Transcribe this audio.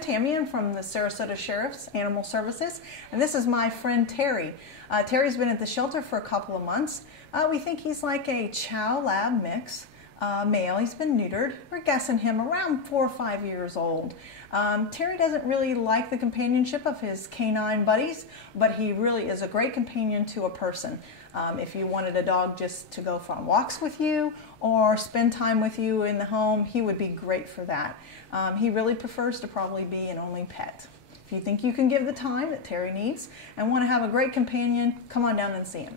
I'm Tammy. I'm from the Sarasota Sheriff's Animal Services, and this is my friend Terry. Terry's been at the shelter for a couple of months. We think he's like a Chow Lab mix. Male. He's been neutered. We're guessing him around 4 or 5 years old. Terry doesn't really like the companionship of his canine buddies, but he really is a great companion to a person. If you wanted a dog just to go for walks with you or spend time with you in the home, he would be great for that. He really prefers to probably be an only pet. If you think you can give the time that Terry needs and want to have a great companion, come on down and see him.